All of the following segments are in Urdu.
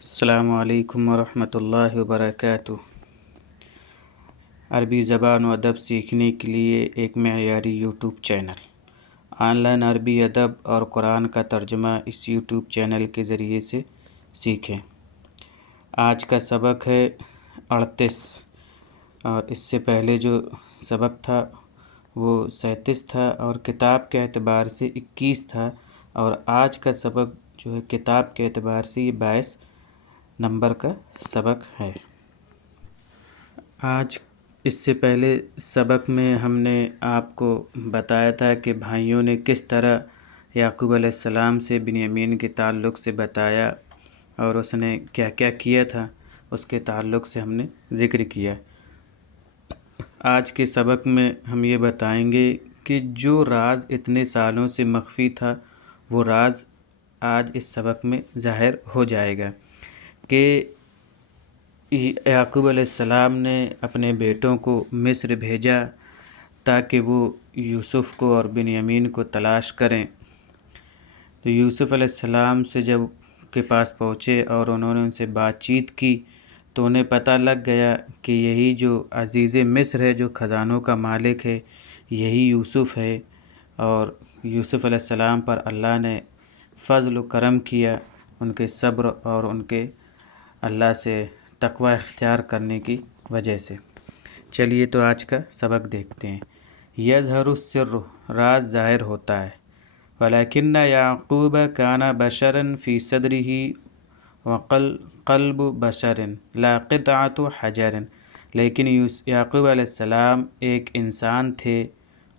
السلام علیکم ورحمۃ اللہ وبرکاتہ۔ عربی زبان و ادب سیکھنے کے لیے ایک معیاری یوٹیوب چینل۔ آن لائن عربی ادب اور قرآن کا ترجمہ اس یوٹیوب چینل کے ذریعے سے سیکھیں۔ آج کا سبق ہے 38 اور اس سے پہلے جو سبق تھا وہ 37 تھا اور کتاب کے اعتبار سے 21 تھا، اور آج کا سبق جو ہے کتاب کے اعتبار سے یہ 22 نمبر کا سبق ہے۔ آج اس سے پہلے سبق میں ہم نے آپ کو بتایا تھا کہ بھائیوں نے کس طرح یعقوب علیہ السلام سے بنیامین کے تعلق سے بتایا اور اس نے کیا کیا کیا تھا، اس کے تعلق سے ہم نے ذکر کیا۔ آج کے سبق میں ہم یہ بتائیں گے کہ جو راز اتنے سالوں سے مخفی تھا وہ راز آج اس سبق میں ظاہر ہو جائے گا کہ یعقوب علیہ السلام نے اپنے بیٹوں کو مصر بھیجا تاکہ وہ یوسف کو اور بنیامین کو تلاش کریں۔ تو یوسف علیہ السلام سے جب کے پاس پہنچے اور انہوں نے ان سے بات چیت کی تو انہیں پتہ لگ گیا کہ یہی جو عزیز مصر ہے، جو خزانوں کا مالک ہے، یہی یوسف ہے، اور یوسف علیہ السلام پر اللہ نے فضل و کرم کیا ان کے صبر اور ان کے اللہ سے تقوی اختیار کرنے کی وجہ سے۔ چلیے تو آج کا سبق دیکھتے ہیں۔ یظہر السر، راز ظاہر ہوتا ہے۔ ولیکن یعقوب کان بشرا فی صدرہ قلب بشر لا قطعۃ حجر، لیکن یعقوب علیہ السلام ایک انسان تھے،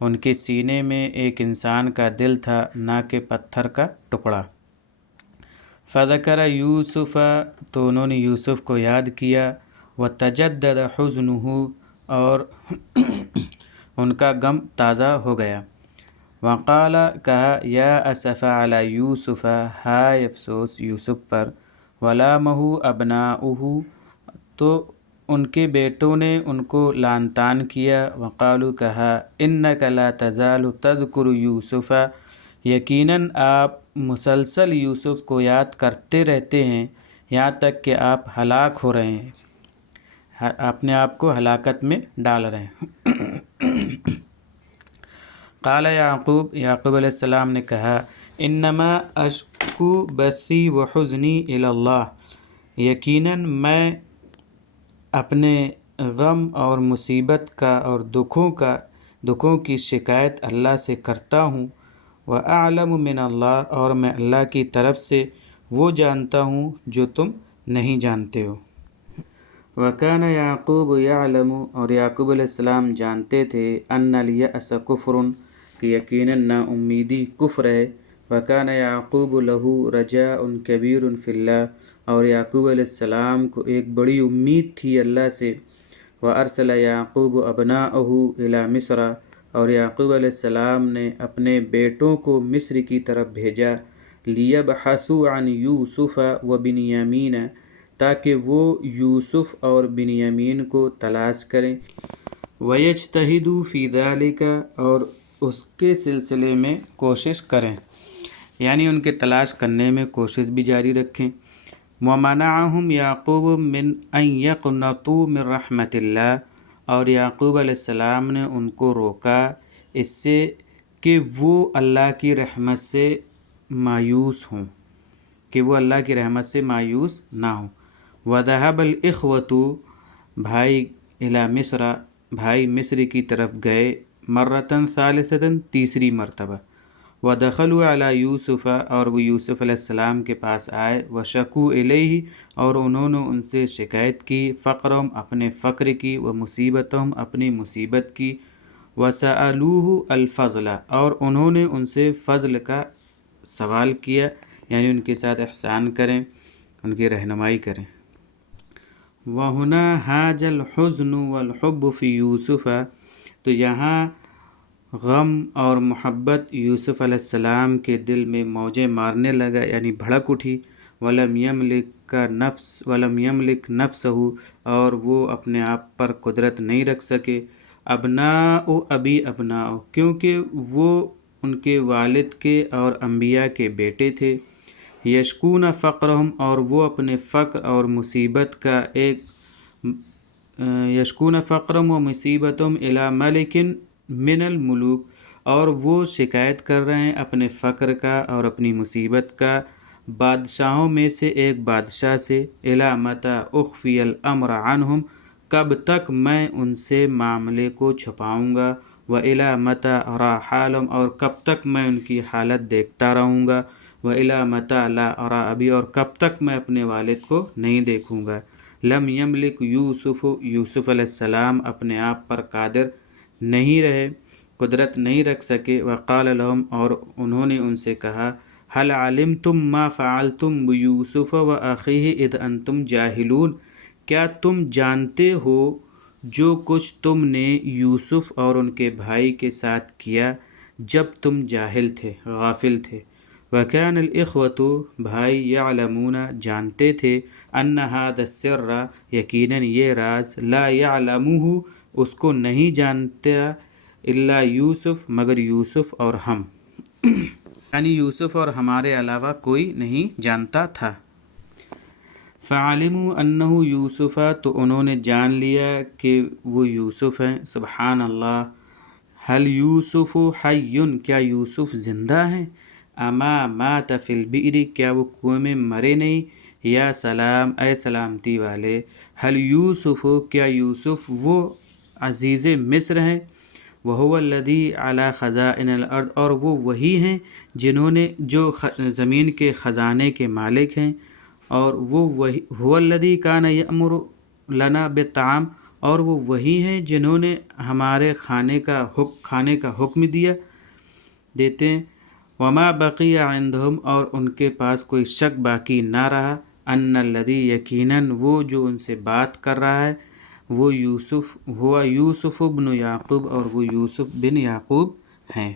ان کے سینے میں ایک انسان کا دل تھا، نہ کہ پتھر کا ٹکڑا۔ فذکر یوسف، تو انہوں نے یوسف کو یاد کیا، وتجدد حزنہ، اور ان کا غم تازہ ہو گیا۔ وقال، کہا، یا اسف علی یوسف، ہائے افسوس یوسف پر، ولامہ ابناؤہ، تو ان کے بیٹوں نے ان کو لعن طعن کیا۔ وقالوا، کہا، انک لا تزال تذکر یوسف، یقیناً آپ مسلسل یوسف کو یاد کرتے رہتے ہیں یہاں تک کہ آپ ہلاک ہو رہے ہیں، اپنے آپ کو ہلاکت میں ڈال رہے ہیں۔ قال یعقوب، یعقوب علیہ السلام نے کہا، انما اشکو بثی و حزنی الی اللہ، یقیناً میں اپنے غم اور مصیبت کا اور دکھوں کی شکایت اللہ سے کرتا ہوں۔ وَأَعْلَمُ مِنَ اللَّهِ، اور میں اللہ کی طرف سے وہ جانتا ہوں جو تم نہیں جانتے ہو۔ وَكَانَ يَعْقُوبُ يَعْلَمُ، اور یعقوب علیہ السلام جانتے تھے، أَنَّ الْيَأْسَ كُفْرٌ، کہ یقیناً نا امیدی کفر ہے۔ وَكَانَ يَعْقُوبُ لَهُ رَجَاءٌ كَبِيرٌ فِي اللَّهِ، اور یعقوب علیہ السلام کو ایک بڑی امید تھی اللہ سے۔ وَأَرْسَلَ يَعْقُوبُ أَبْنَاءَهُ إِلَى مِصْرَ، اور یعقوب علیہ السلام نے اپنے بیٹوں کو مصر کی طرف بھیجا، لِيَبْحَثُوا عَنْ يُوسُفَ وَبِنْيَامِينَ، تاکہ وہ یوسف اور بنیامین کو تلاش کریں۔ وَيَجْتَهِدُوا فِي ذَلِكَ، اور اس کے سلسلے میں کوشش کریں، یعنی ان کے تلاش کرنے میں کوشش بھی جاری رکھیں۔ وَمَنَعَهُمْ يَعْقُوبُ مِنْ أَنْ يَقْنَطُوا مِنْ رَحْمَةِ اللَّهِ، اور یعقوب علیہ السلام نے ان کو روکا اس سے کہ وہ اللہ کی رحمت سے مایوس ہوں، کہ وہ اللہ کی رحمت سے مایوس نہ ہوں۔ وَذَهَبَ الْإِخْوَةُ، بھائی، إِلَى مِصْرَ، بھائی مصر کی طرف گئے، مرۃً ثالثةً، تیسری مرتبہ۔ وَدَخَلُوا عَلَى يُوسُفَ، اور وہ یوسف علیہ السلام کے پاس آئے، وَشَكُوا إِلَيْهِ، اور انہوں نے ان سے شکایت کی، فقرہم، اپنے فقر کی، ومصیبتہم، اپنی مصیبت کی، وَسَأَلُوهُ الْفَضْلَ، اور انہوں نے ان سے فضل کا سوال کیا، یعنی ان کے ساتھ احسان کریں، ان کی رہنمائی کریں۔ وَهُنَا هَاجَ الْحُزْنُ وَالْحُبُّ فِي يُوسُفَ، تو یہاں غم اور محبت یوسف علیہ السلام کے دل میں موجیں مارنے لگا، یعنی بھڑک اٹھی۔ وَلَمْ يَمْلِكْ نَفْسَهُ، اور وہ اپنے آپ پر قدرت نہیں رکھ سکے۔ ابناء ابی ابناء، کیونکہ وہ ان کے والد کے اور انبیاء کے بیٹے تھے۔ یشکون فقرہم، اور وہ اپنے فقر اور مصیبت کا یشکون فقرہم و مصیبتہم الی ملک من الملوک، اور وہ شکایت کر رہے ہیں اپنے فقر کا اور اپنی مصیبت کا بادشاہوں میں سے ایک بادشاہ سے، الی متی اخفی الامر عنہم، کب تک میں ان سے معاملے کو چھپاؤں گا، وَإِلَى مَتَى أَرَى حَالَهُمْ، اور کب تک میں ان کی حالت دیکھتا رہوں گا، وَإِلَى مَتَى لَا أَرَى أَبِي، اور کب تک میں اپنے والد کو نہیں دیکھوں گا۔ لم یملک یوسف، یوسف علیہ السلام اپنے آپ پر قادر نہیں رہے، قدرت نہیں رکھ سکے، وقال لهم، اور انہوں نے ان سے کہا، هل علمتم ما فعلتم بيوسف واخيه اذ انتم جاہلون، کیا تم جانتے ہو جو کچھ تم نے یوسف اور ان کے بھائی کے ساتھ کیا جب تم جاہل تھے، غافل تھے۔ وَكَانَ الْإِخْوَةُ، بھائی، يَعْلَمُونَ، جانتے تھے، أَنَّ هَذَا السِّرَّ، یقیناً یہ راز، لَا يَعْلَمُهُ، اس کو نہیں جانتا، إِلَّا یوسف، مگر یوسف اور ہم، یعنی یوسف اور ہمارے علاوہ کوئی نہیں جانتا تھا۔ فَعَلِمُوا أَنَّهُ يُوسُفَ، تو انہوں نے جان لیا کہ وہ یوسف ہیں۔ سبحان اللہ۔ هل یوسف حی، کیا یوسف زندہ ہیں؟ اما مات فی البئر، کیا وہ کنویں میں مرے نہیں؟ یا سلام، اے سلامتی والے۔ هل یوسف، کیا یوسف وہ عزیز مصر ہیں؟ وَهُوَ الَّذِي عَلَى خَزَائِنِ الْأَرْضِ، اور وہ وہی ہیں جنہوں نے جو زمین کے خزانے کے مالک ہیں، اور وہ وہی، هُوَ الَّذِي كَانَ يَأْمُرُ لَنَا بِالطَّعَامِ، اور وہ وہی ہیں جنہوں نے ہمارے کھانے کا حکم دیتے ہیں۔ وَمَا بَقِيَ عِنْدَهُمْ، اور ان کے پاس کوئی شک باقی نہ رہا، أَنَّ الَّذِي، یقیناً وہ جو ان سے بات کر رہا ہے، وہ یوسف، ہوا یوسف بن یعقوب، اور وہ یوسف بن یعقوب ہیں۔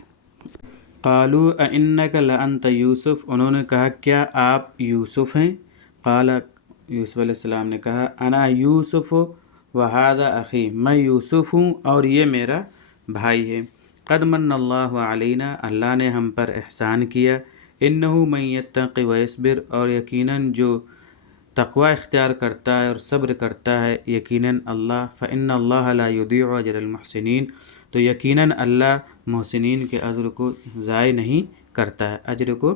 قالوا أَإِنَّكَ لَأَنْتَ یوسف، انہوں نے کہا کیا آپ یوسف ہیں؟ قال، یوسف علیہ السلام نے کہا، أَنَا یوسف وَهَذَا أَخِي، میں یوسف ہوں اور یہ میرا بھائی ہے۔ قد من اللہ علینا، اللہ نے ہم پر احسان کیا، إِنَّهُ مَن يَتَّقِ وَيَصْبِرْ، اور یقیناً جو تقوی اختیار کرتا ہے اور صبر کرتا ہے، یقیناً اللہ، فإن اللہ لا یضیع اجر المحسنین، تو یقیناً اللہ محسنین کے اجر کو ضائع نہیں کرتا ہے، اجر کو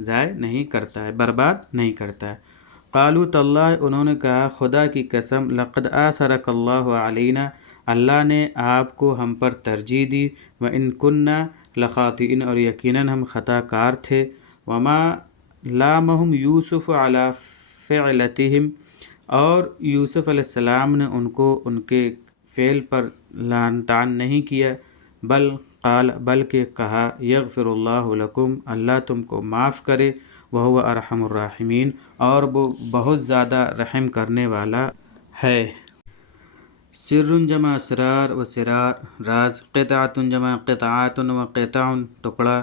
ضائع نہیں کرتا ہے، برباد نہیں کرتا ہے۔ قالوا تاللہ، انہوں نے کہا خدا کی قسم، لقد آثرک اللہ علینا، اللہ نے آپ کو ہم پر ترجیح دی، وإن كنا لخاطئین، اور یقیناً ہم خطا کار تھے۔ وما لامہم یوسف علی فعلتہم، اور یوسف علیہ السلام نے ان کو ان کے فعل پر لعن طعن نہیں کیا، بل قال، بلکہ کہا، یغفر اللہ لکم، اللہ تم کو معاف کرے، وہو ارحم الراحمین، اور وہ بہت زیادہ رحم کرنے والا ہے۔ سر جمع اسرار و سرار، راز، قطعۃ جمع قطعات و قطع، ٹکڑا،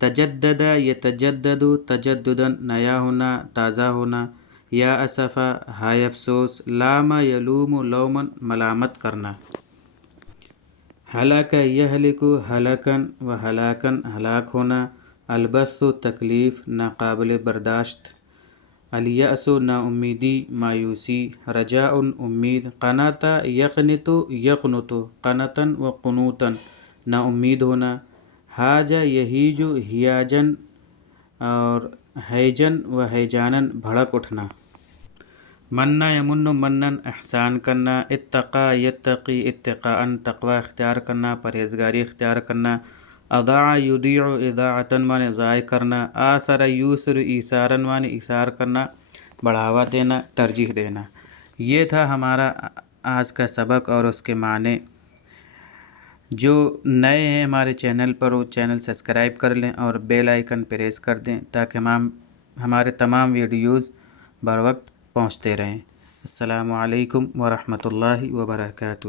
تجدد یتجدد تجددا، نیا ہونا، تازہ ہونا، یا اسفا، ہائے افسوس، لام یلوم لوما، ملامت کرنا۔ ہلاک یہلک ہلاکن و ہلاکن، ہلاک ہونا، البث، تکلیف، ناقابل برداشت، الیأس، نا امیدی، مایوسی، رجاء، امید، قنط یقنط یقنط، قنطا و قنوطا، نا امید ہونا، حاج یہیج ہیاجن، اور ہیجن و ہیجانن، بھڑک اٹھنا۔ منّ یمن منن، احسان کرنا، اتقا یتقی اتقاء، تقوی اختیار کرنا، پرہیزگاری اختیار کرنا، اضاع یضیع اضاعۃ، معنی ضائع کرنا، آثر یوثر ایثارا، معنی ایثار کرنا، بڑھاوا دینا، ترجیح دینا۔ یہ تھا ہمارا آج کا سبق اور اس کے معنی۔ جو نئے ہیں ہمارے چینل پر، وہ چینل سبسکرائب کر لیں اور بیل آئیکن پریس کر دیں تاکہ ہمارے تمام ویڈیوز بر وقت پہنچتے رہیں۔ السلام علیکم ورحمۃ اللہ وبرکاتہ۔